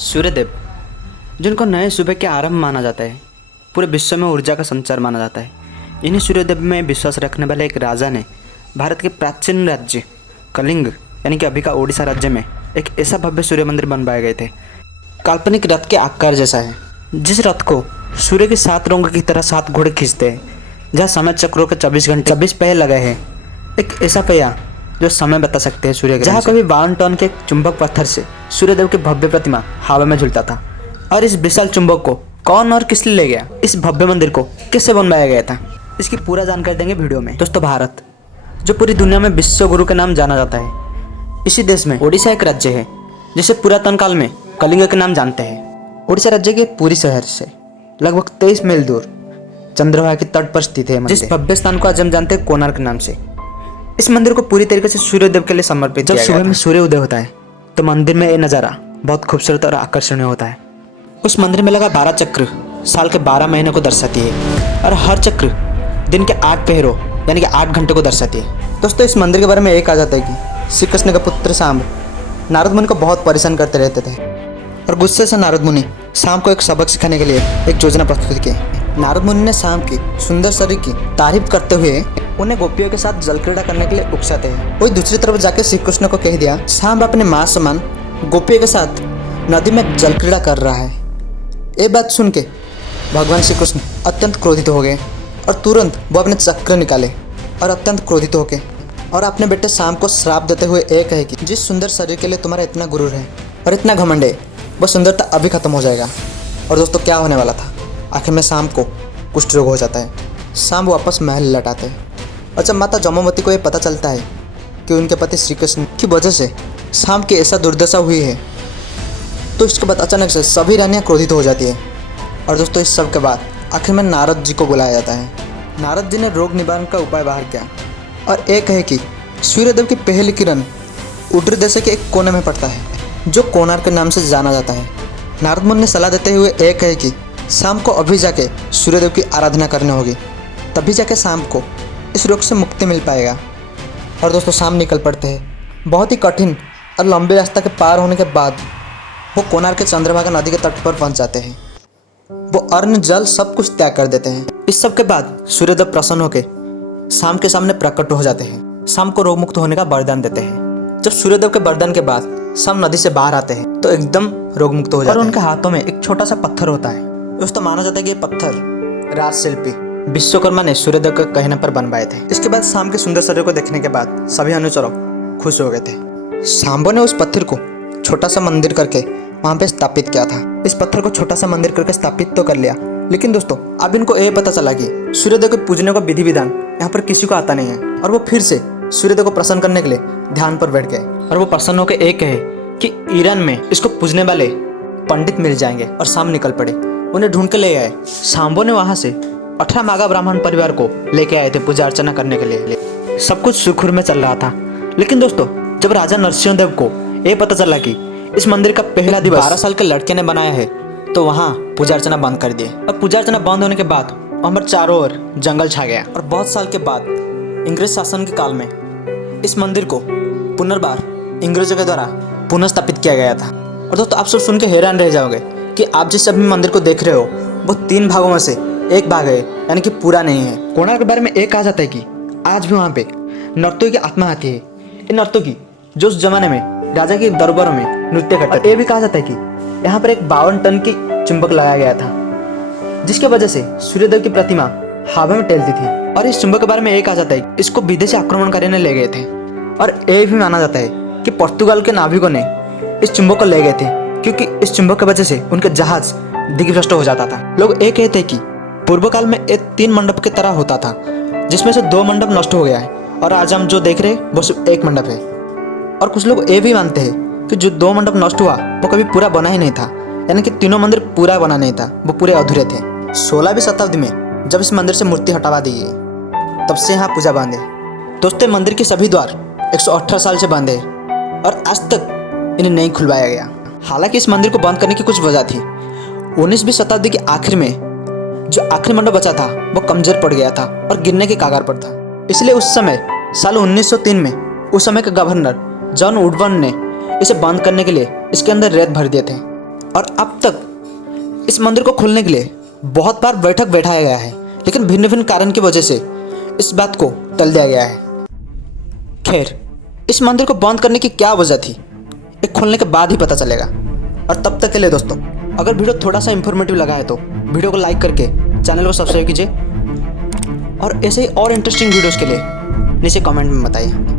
सूर्यदेव, जिनको नए सुबह के आरंभ माना जाता है, पूरे विश्व में ऊर्जा का संचार माना जाता है। इन्हीं सूर्यदेव में विश्वास रखने वाले एक राजा ने भारत के प्राचीन राज्य कलिंग यानी कि अभी का ओडिशा राज्य में एक ऐसा भव्य सूर्य मंदिर बनवाए गए थे। काल्पनिक रथ के आकार जैसा है, जिस रथ को सूर्य के 7 रंगों की तरह 7 घोड़े खींचते हैं, जहाँ समय चक्रों के 24 घंटे 24 पहिए लगे हैं। एक ऐसा पहिया जो समय बता सकते हैं सूर्य ग्रहण, जहाँ कभी 52 टन के चुंबक पत्थर से सूर्यदेव की भव्य प्रतिमा हवा में झूलता था। और इस विशाल चुंबक को कौन और किस लिए ले गया, इस भव्य मंदिर को कैसे बनवाया गया था, इसकी पूरा जानकारी देंगे वीडियो में। दोस्तों, भारत जो पूरी दुनिया में विश्व गुरु के नाम जाना जाता है, इसी देश में ओडिशा एक राज्य है जिसे पुरातन काल में कलिंग के नाम जानते हैं। ओडिशा राज्य के पुरी शहर से लगभग 23 मील दूर चंद्रभागा के तट पर स्थित है। जिस भव्य स्थान को आज हम जानते हैं कोणार्क के नाम से, इस मंदिर को पूरी तरीके से सूर्यदेव के लिए समर्पित किया गया। जब सुबह में सूर्य उदय होता है तो मंदिर में ये नज़ारा बहुत खूबसूरत और आकर्षणीय होता है। उस मंदिर में लगा 12 चक्र साल के 12 महीने को दर्शाती है और हर चक्र दिन के 8 पहरों यानी कि 8 घंटे को दर्शाती है। दोस्तों, इस मंदिर के बारे में ये कहा जाता है कि श्री कृष्ण का पुत्र सांब नारद मुनि को बहुत परेशान करते रहते थे और गुस्से से नारद मुनि सांब को एक सबक सिखाने के लिए एक योजना प्रस्तुत की। नारद मुनि ने सांब की सुंदर शरीर की तारीफ करते हुए उन्हें गोपियों के साथ जल क्रीड़ा करने के लिए उकसाते हैं। वही दूसरी तरफ जाकर श्री कृष्ण को कह दिया, सांब अपने माँ समान गोपियों के साथ नदी में जल क्रीड़ा कर रहा है। ये बात सुन के भगवान श्री कृष्ण अत्यंत क्रोधित हो गए और तुरंत वो अपने चक्र निकाले और अत्यंत क्रोधित हो गए और अपने बेटे सांब को श्राप देते हुए ये कहे कि जिस सुंदर शरीर के लिए तुम्हारा इतना गुरूर है और इतना घमंड है, वो सुंदरता अभी खत्म हो जाएगा। और दोस्तों, क्या होने वाला था? आखिर में सांब को कुष्ठ रोग हो जाता है। सांब वापस महल लौटाते हैं और जब माता जम्बूवती को ये पता चलता है कि उनके पति श्री कृष्ण की वजह से सांब की ऐसा दुर्दशा हुई है, तो इसके बाद अचानक से सभी रानियाँ क्रोधित हो जाती है। और दोस्तों, इस सब के बाद आखिर में नारद जी को बुलाया जाता है। नारद जी ने रोग निवारण का उपाय बाहर किया और एक है कि सूर्यदेव की पहली किरण उत्तरी देश के एक कोने में पड़ता है जो कोणार्क के नाम से जाना जाता है। नारद मुनि ने सलाह देते हुए एक है कि शाम को अभी जाके सूर्यदेव की आराधना करनी होगी, तभी जाके शाम को इस रोग से मुक्ति मिल पाएगा। और दोस्तों, शाम निकल पड़ते हैं। बहुत ही कठिन और लंबे रास्ता के पार होने के बाद वो कोणार्क के चंद्रभागा नदी के तट पर पहुंच जाते हैं। वो अन्न जल सब कुछ त्याग कर देते हैं। इस सब के बाद सूर्यदेव प्रसन्न होकर शाम के सामने प्रकट हो जाते हैं। शाम को रोग मुक्त होने का वरदान देते हैं। जब सूर्यदेव के वरदान के बाद शाम नदी से बाहर आते हैं तो एकदम रोग मुक्त हो जाते हैं और उनके हाथों में एक छोटा सा पत्थर होता है। दोस्तों, माना जाता है कि ये पत्थर राजशिल्पी विश्वकर्मा ने सूर्यदेव के कहने पर बनवाए थे। इसके बाद शाम के सुंदर शरीर को देखने के बाद सभी अनुचरों खुश हो गए थे। सांबो ने उस पत्थर को छोटा सा मंदिर करके वहाँ पे स्थापित किया था। इस पत्थर को छोटा सा मंदिर करके स्थापित तो कर लिया, लेकिन दोस्तों अब इनको ये पता चला कि सूर्यदेव के पूजने का विधि विधान यहाँ पर किसी को आता नहीं है। और वो फिर से सूर्यदेव को प्रसन्न करने के लिए ध्यान पर बैठ गए और वो प्रसन्न होकर एक कहे कि ईरान में इसको पूजने वाले पंडित मिल जाएंगे। और शाम निकल पड़े, उन्हें ढूंढ के ले आए। सांबो ने वहाँ से 18 मागा ब्राह्मण परिवार को लेके आए थे पूजा अर्चना करने के लिए। सब कुछ सुखुर में चल रहा था। लेकिन दोस्तों, जब राजा नरसिंहदेव को ये पता चला कि इस मंदिर का पहला दिवस 12 साल के लड़के ने बनाया है, तो वहाँ पूजा अर्चना बंद कर दिए। और पूजा अर्चना बंद होने के बाद वहाँ पर चारों ओर जंगल छा गया। और बहुत साल के बाद अंग्रेज शासन के काल में इस मंदिर को पुनर्बार अंग्रेजों के द्वारा पुनः स्थापित किया गया था। और दोस्तों, आप सब सुन के हैरान रह जाओगे कि आप जिस अभी मंदिर को देख रहे हो वो 3 भागों में से एक भाग है, यानी कि पूरा नहीं है। कोणार्क के बारे में एक कहा जाता है कि आज भी वहाँ पे नर्तकी की आत्मा आती है। ये नर्तकी जो उस जमाने में राजा के दरबारों में नृत्य करते थे। ये भी कहा जाता है कि यहाँ पर एक 52 टन की चुंबक लगाया गया था, जिसके वजह से सूर्यदेव की प्रतिमा हवा में टहलती थी। और इस चुंबक के बारे में ये कहा जाता है कि इसको विदेशी आक्रमणकारी ने ले गए थे। और ये भी माना जाता है कि पुर्तगाल के नाविकों ने इस चुंबक को ले गए थे, क्योंकि इस चुंबक की वजह से उनके जहाज दिग्भ्रष्ट हो जाता था। लोग ये कहते हैं कि पूर्व काल में एक 3 मंडप की तरह होता था, जिसमें से 2 मंडप नष्ट हो गया है और आज हम जो देख रहे हैं वो सिर्फ 1 मंडप है। और कुछ लोग ये भी मानते हैं कि जो 2 मंडप नष्ट हुआ वो कभी पूरा बना ही नहीं था, यानी कि तीनों मंदिर पूरा बना नहीं था, वो पूरे अधूरे थे। 16वीं शताब्दी में जब इस मंदिर से मूर्ति हटवा दी गई, तब से यहाँ पूजा बंद है। दोस्तों, मंदिर के सभी द्वार 118 साल से बंद है और आज तक इन्हें नहीं खुलवाया गया। हालांकि इस मंदिर को बंद करने की कुछ वजह थी। 19वीं शताब्दी के आखिर में जो आखिरी मंडप बचा था वो कमजोर पड़ गया था और गिरने के कगार पर था। इसलिए उस समय साल 1903 में उस समय के गवर्नर जॉन वुडबर्न ने इसे बंद करने के लिए इसके अंदर रेत भर दिए थे। और अब तक इस मंदिर को खोलने के लिए बहुत बार बैठक बैठाया गया है, लेकिन भिन्न भिन्न कारण की वजह से इस बात को टल दिया गया है। खैर, इस मंदिर को बंद करने की क्या वजह थी, ये खोलने के बाद ही पता चलेगा। और तब तक के लिए दोस्तों, अगर वीडियो थोड़ा सा इंफॉर्मेटिव लगा है तो वीडियो को लाइक करके चैनल को सब्सक्राइब कीजिए और ऐसे ही और इंटरेस्टिंग वीडियोज़ के लिए नीचे कमेंट में बताइए।